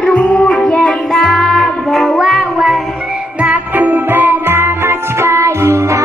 drugie zawołałem na Kubę, na Maćka i na